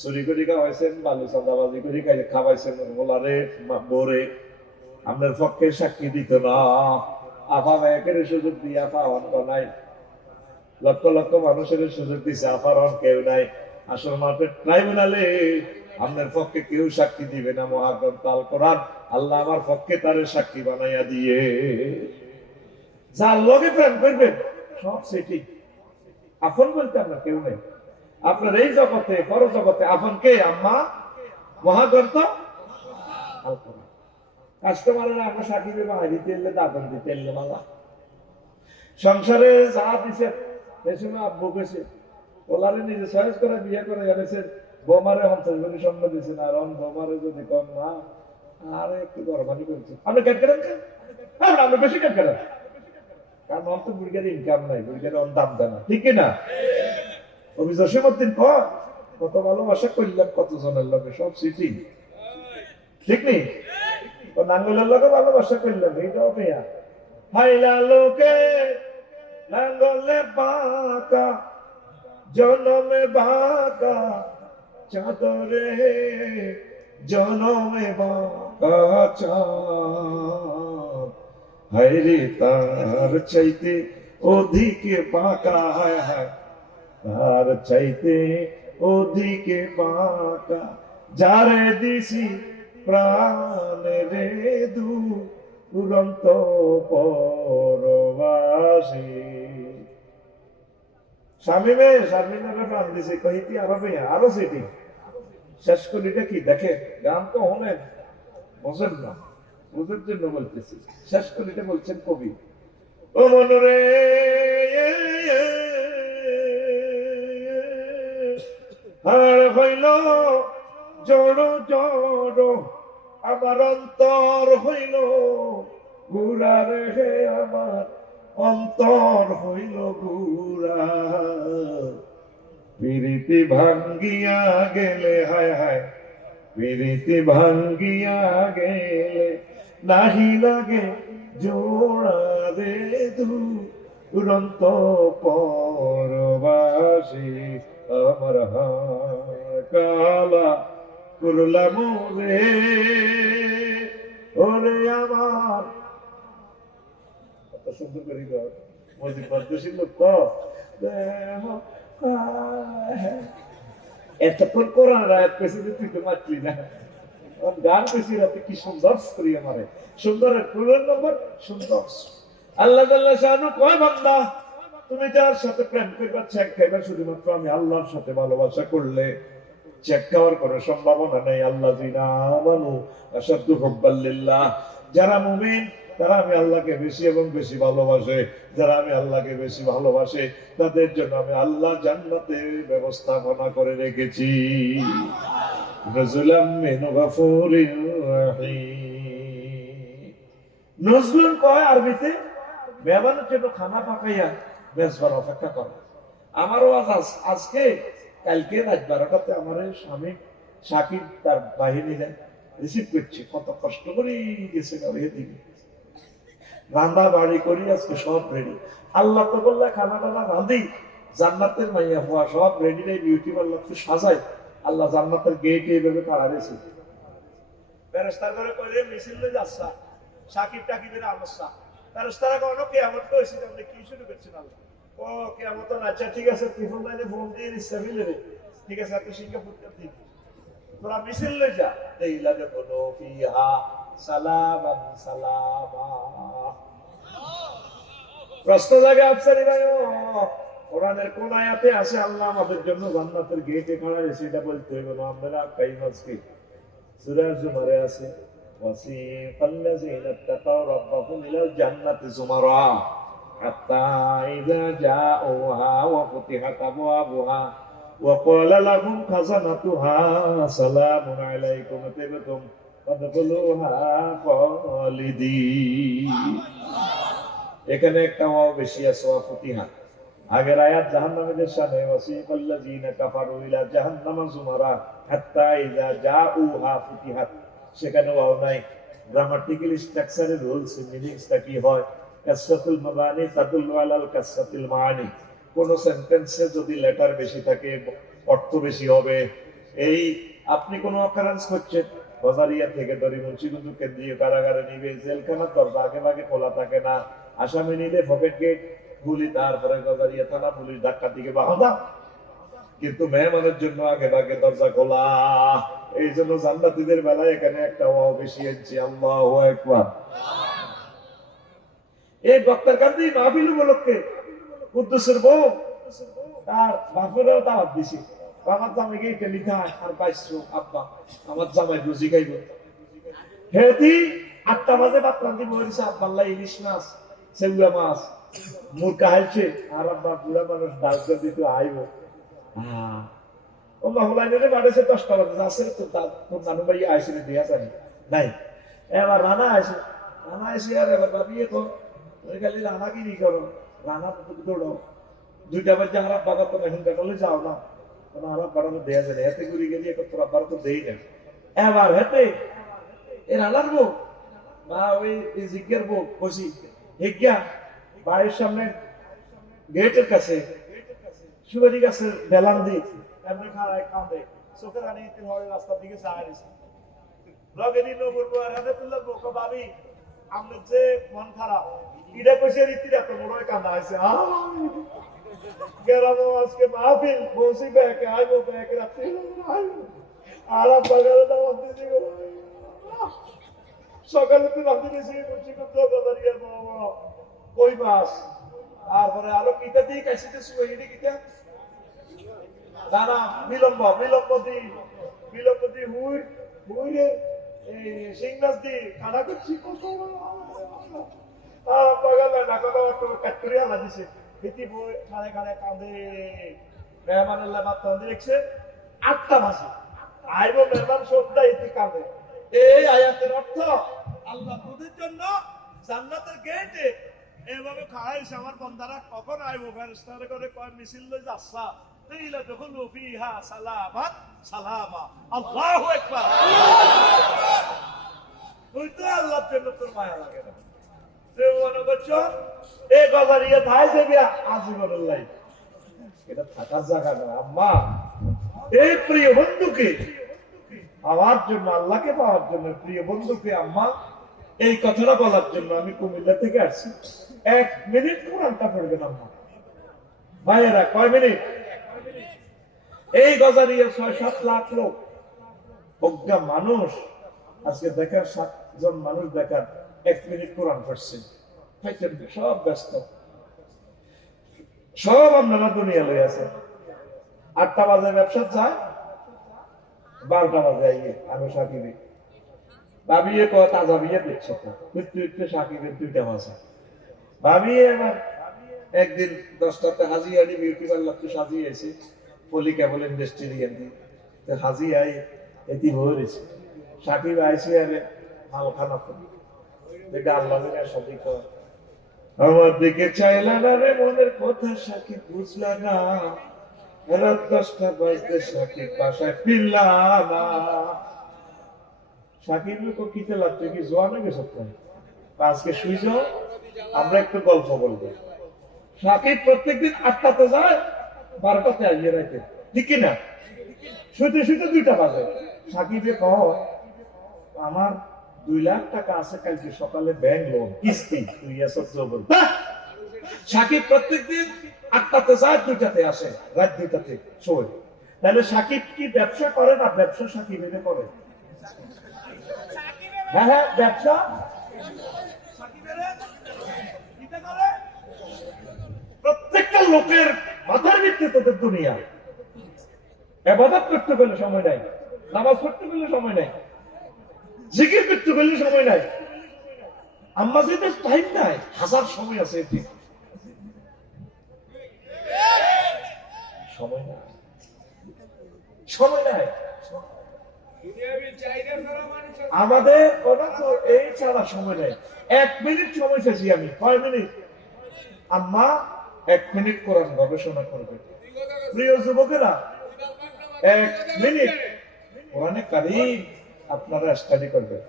চুরি করে খাওয়াইছেন, বালু চাঁদাবাজি করে খাওয়াইছেন, বলারে বোরে আপনার পক্ষে সাক্ষী দিত না। আফা ভাইয়ের সুযোগ দিয়ে আফা অঙ্ক নাই, লক্ষ লক্ষ মানুষের সুযোগ দিছে, আফার অন কেউ নাই। আসল মাঠের ট্রাইব্যুনালে আপনার পক্ষে কেউ সাক্ষী দিবে না। মহাগ্রন্থ আল কোরআন আল্লাহ আমার পক্ষে তারে সাক্ষী বানাইয়া দিয়ে, যার লগে প্রেম করবেন সব সেটি আপন বলতে আপনার কেউ নেই। আপনার এই জগতে পর জগতে আপন কে? আম্মা মহাগ্রন্থ আল কোরআন। কাস্টমারেরা আমরা সাকিবে বানাই দিতে এলে দাদন দিতে এলে বাবা সংসারে যা দিছে সে সময় আব্বু কেছে ওলারে নিজে চয়েস করে বিয়ে করে এনেছেন। বোমারে 50 কোটি স্বর্ণ দিয়েছেন, আর বোমারে যদি কম না আর একটু গরবানি করেছে। আপনি কেট করেন কেন? আপনি বেশি কেট করেন, কারণ অন্ত বুড়িগার ইনকাম নাই, বুড়িগার অন দাম দেয় না, ঠিক কিনা? অভিযোগদিন পর কত ভালোবাসা করলাম কত জনের লোকে, সব স্মৃতি, ঠিক নেই? নাঙ্গলের লোকে ভালোবাসা করলাম, এইটাও মেয়া হাইলা লোকে নাঙ্গলে বাঁকা জনমে বাঁকা চাদরে জনমে বাঁকা চাঁদ, হায়রে তার চাইতে অধিকে বাঁকা, হায় হায় তার চাইতে ওদিকে বাঁকা, যারে দিছি প্রাণে রে দুরন্ত পরবাসী। স্বামীমে শারমিনারে প্রাণ দিছে, কহিতি আরো মেয়া আরো সেটি শেষ করিটা কি দেখে, গান তো হলেন বোঝেন না, বুঝের জন্য বলতেছি। শেষ করিটা বলছেন কবি, ও মনরে আর হইল জড় জড়, আমার অন্তর হইল গুড়া রে, আমার অন্তর হইল গুড়া, প্রীতি ভাঙ্গিয়া গেলে, হায় হায় প্রীতি ভাঙ্গিয়া গেলে নাহি লাগে জোড়া রে দুরন্ত পরবাসী, আমার কালা করলাম রে ওরে আমার। কত সুন্দর করি মসজিদ পদ্মশীল লোক তো এতক্ষণ কোরআন রায়াত পেয়েছে যে তুই তো মাতলি না, গান পেয়েছি রাতে কি সুন্দর করি আমারে, সুন্দরের পুরোর নম্বর সুন্দর। আল্লাহ আল্লাহ শাহানু কয় বান্দা তুমি যার সাথে প্রেম করবা চেক খাইবা শুধুমাত্র আমি আল্লাহর সাথে ভালোবাসা করলে, চেক খাওয়ার কোনো সম্ভাবনা নেই। আল্লাহ জিনা আমানু আশাদ্দু হুব্বাল লিল্লাহ, যারা মুমিন তারা আমি আল্লাহকে বেশি এবং বেশি ভালোবাসে, যারা আমি আল্লাহকে বেশি ভালোবাসে তাদের জন্য আমি আল্লাহ জান্নাতের ব্যবস্থাপনা করে রেখেছি। নজুলাম মিন গফুরির রহিম। নজলুন কয় আরবিতে মেহমানের জন্য খানা পাকাইয়া মেজবার অপেক্ষা করে। আমারও আজকে কালকে রাত 12টাতে আমার স্বামী সাকিব তার বাহিনী রিসিভ করছে, কত কষ্ট করে গেছে এদিকে রান্না বাড়ি করি, আজকে সব রেডি। আল্লাহ তো বললে খানা টানা রাঁধি, জান্নাতের মাইয়া হওয়া সব রেডি রে, বিউটি পার্লার তো সাজাই। আল্লাহ জান্নাতের গেট এইভাবে কাড়া রয়েছে, ফেরেশতার করে কইলে মিছিল লই যাচ্ছা সাকিব টাকিবের আলোচনা, ফেরেশতারা কোনো কিয়ামত কইছে, আপনি কি শুরু করছেন? আল্লাহ ও কিয়ামত না, আচ্ছা ঠিক আছে টিফুন লাইনে ফোন দিয়ে ইসলামিল রে, ঠিক আছে আপনি সিঙ্গাপুর দিন, তোরা মিছিল লই যা, এই লাগে বলো ফিহা সালামান সালামা। প্রশ্ন জায়গা আফসারি ভাই, কোরআনের কোন আয়াতে আছে আল্লাহ আমাদের জন্য জান্নাতের গেটে খাড়া রয়েছে? এটা বলতে হইব না, আমরা কাই মাসকে সূরা জুমারে আছে ওয়াসিফাল্লাযিনা তাকাউ রাব্বাহুম ইলাল জান্নাতি যুমারা হাত্তা ইযা জাউহা ওয়া ফুতিহাত আবওয়াবুহা ওয়া ক্বালা লাহুম খাযানাতুহা সালামুন আলাইকুম তিবতুম ফাদখুলুহা খালিদিন। এখানে একটা ওয়াও বেশি আছে, ওয়া ফুতিহাত। আগের আয়াত জাহান্নামীদের শানে ওয়াসিফাল্লাযিনা কাফারু ইলা জাহান্নামা যুমারা হাত্তা ইযা জাউহা ফুতিহাত, সেখানে ওয়াও নাই। গ্রামাটিক্যাল স্ট্রাকচারের রুলস মিনিংসটা কি হয়? কাসরাতুল মাবানি তাদুল্লু আলাল কাসরাতিল মাআনি। কোন সেন্টেন্সে যদি লেটার বেশি থাকে অর্থ বেশি হবে, এই আপনি কোন অকারেন্স করছেন, বাজারিয়া থেকে ধরে মুন্সিগঞ্জ কেন্দ্রীয় কারাগারে নিবে, জেলখানার দরজা আগে ভাগে খোলা থাকে না, আসামি নিলে পকেট গেট খুলি, তারপরে বাজারিয়া থানা পুলিশ ধাক্কা দিকে বাধা, কিন্তু মেহমানের জন্য আগে ভাগে দরজা খোলা। এই জন্য জান্নাতীদের বেলায় এখানে একটা ওয়াও বেশি আনছি, আল্লাহু আকবার। এই বক্তার কান্দি মাহফিল উপলক্ষে কুদ্দুসের বউ তার বাপেরও দাওয়াত দিছি, আমার জামাইকে এটা লিখা আর পাইছো আব্বা আমার জামাই বুঝি খাইব। হেতি 8টা বাজে ভাত রান্ধি বলেছে, আব্বাল্লাহ ইলিশ মাছ সেগুলা মাছ মুরকা হাইছে, আর আব্বা বুড়া মানুষ ডাল দিত আইব। ও মাহুলাইনে বাড়েছে 10টা বাজে আছে, তোর নানু ভাই আইসে দিয়া জানি নাই। এবার রানা আছে, রানা এসে আর এবার ভাবিয়ে তো খালি রানা কি নি করো, রানা দৌড়ো 2টা বাজে আর আব্বা তো মেহন কাটলে যাও না, আর আব্বার দেয়া যায় হেতে ঘুরি গেলি তোর আব্বার তো দেই না। এবার হেতে এ রানার বউ বা ওই জিজ্ঞার বউ বসি হিজ্ঞা বাড়ির সামনে গেটের কাছে সুপারি গাছের বেলান দিয়ে এমনি খাড়ায় কাঁদে, চোখের আনি রাস্তার দিকে চাইছে লগেরই নবুর আর হাতে তুললার বউ ভাবি আপনার যে মন খারাপ ইটা কইছে রীতির এত বড় কাঁদা আছে। গেলাম আজকে মাহফিল বসি ব্যাকে আইবো, ব্যাকে রাত্রি আর বাগারে দাওয়াত দিছি, সকালে তো রাত্রি দিয়েছি বলছি বাজারিয়ার কই মাছ, তারপরে আরো কিতা দিয়ে কাশিতেছি ওইটা কিতা দাঁড়া বিলম্ব বিলম্ব দি হুই হুইরে শিং মাছ দি কাটা করছি কত বাগালে না কথা কাটকরি আলা দিছে হিতি বই খানে খানে কাঁদে। মেহমানের বাদ কাঁদে দেখছে 8টা মাসে আইব মেহমান সবটা ইতি কাঁদে। এই আয়াতের অর্থ আল্লাহ তোদের জন্য জান্নাতের গেটে এভাবে খাড়াইছে, আমার বন্দারা কখন আইব ফেরেশতারা করে কয় মিছিল লই যাচ্ছা তেইলা যখন ফিহা সালামাত সালামা, আল্লাহু আকবার। তুই তো আল্লাহর জন্য তোর মায়া লাগে না, তুই মনে করছো এই বাজারিয়া থাই যাবি আজীবনের লাইফ, এটা থাকার জায়গা না। আম্মা এই প্রিয় বন্ধুকে আমার জন্য, আল্লাহকে পাওয়ার জন্য প্রিয় বন্ধুকে আম্মা এই কথাটা বলার জন্য আমি কুমিল্লা থেকে আসছি। 1 মিনিট কোরআনটা পড়বেন আম্মা ভাইয়েরা, কয় মিনিট? এই গজারিয়া 6-7 লাখ লোক অজ্ঞা মানুষ আজকে দেখার 7 জন মানুষ দেখার 1 মিনিট কোরআন পড়ছে, সব ব্যস্ত, সব আপনারা দুনিয়া লই আছে। 8টা বাজে ব্যবসা যায়, 12টা বাজে আইয়ে আমি সাকিবি ভাবিয়ে কয় তাজা বিয়ে দিচ্ছে না, উঠতে সাকিবের 2টা বাজে ভাবিয়ে। এবার একদিন 10টাতে হাজি আনি বিউটি পার্লার তো সাজিয়েছি পলি কেবল ইন্ডাস্ট্রিয়াল দিয়ে হাজি আই এটি হয়েছে সাকিব আইসি আরে মালখানা দেখে আল্লাহ সাথে আমার দিকে চাইলা না রে মনের কথা সাকিব বুঝলা না, রাত 10টা বাজতে সাকিব বাসায় ফিরলা না। সাকিব কিতে লাগছে কি জোয়ান হয়ে গেছে, আজকে শুই যাও আমরা একটু গল্প বলবো। সাকিব প্রত্যেকদিন 8টাতে যায়, 12টাতে আইয়ে রাইতে, ঠিক কিনা? শুতে শুতে 2টা বাজে। সাকিবে কহ আমার 2 লাখ টাকা আছে কালকে সকালে ব্যাংক লোন কিস্তি, তুই এসব জবর। সাকিব প্রত্যেকদিন 8টাতে যায়, 2টাতে আসে, রাত 2টাতে শোয়। তাহলে সাকিব কি ব্যবসা করে না? ব্যবসা সাকিব এনে করে। হ্যাঁ হ্যাঁ ব্যবসা প্রত্যেকটা লোকের মাথার ভিত্তি তোদের দুনিয়া। ইবাদত করতে গেলে সময় নাই, নামাজ পড়তে গেলে সময় নাই, জিকির করতে গেলে সময় নাই, আম্মা যেতে টাইম নাই, হাজার সময় আছে, ঠিক সময় নাই, সময় নাই। আমাদের এই ছাড়া সময় নেই। 1 মিনিট সময় চাইছি আমি, কয় মিনিট? আম্মা 1 মিনিট কোরআন গবেষণা করবে। প্রিয় যুবকেরা 1 মিনিট কোরআনে কারীম আপনারা স্টাডি করবেন।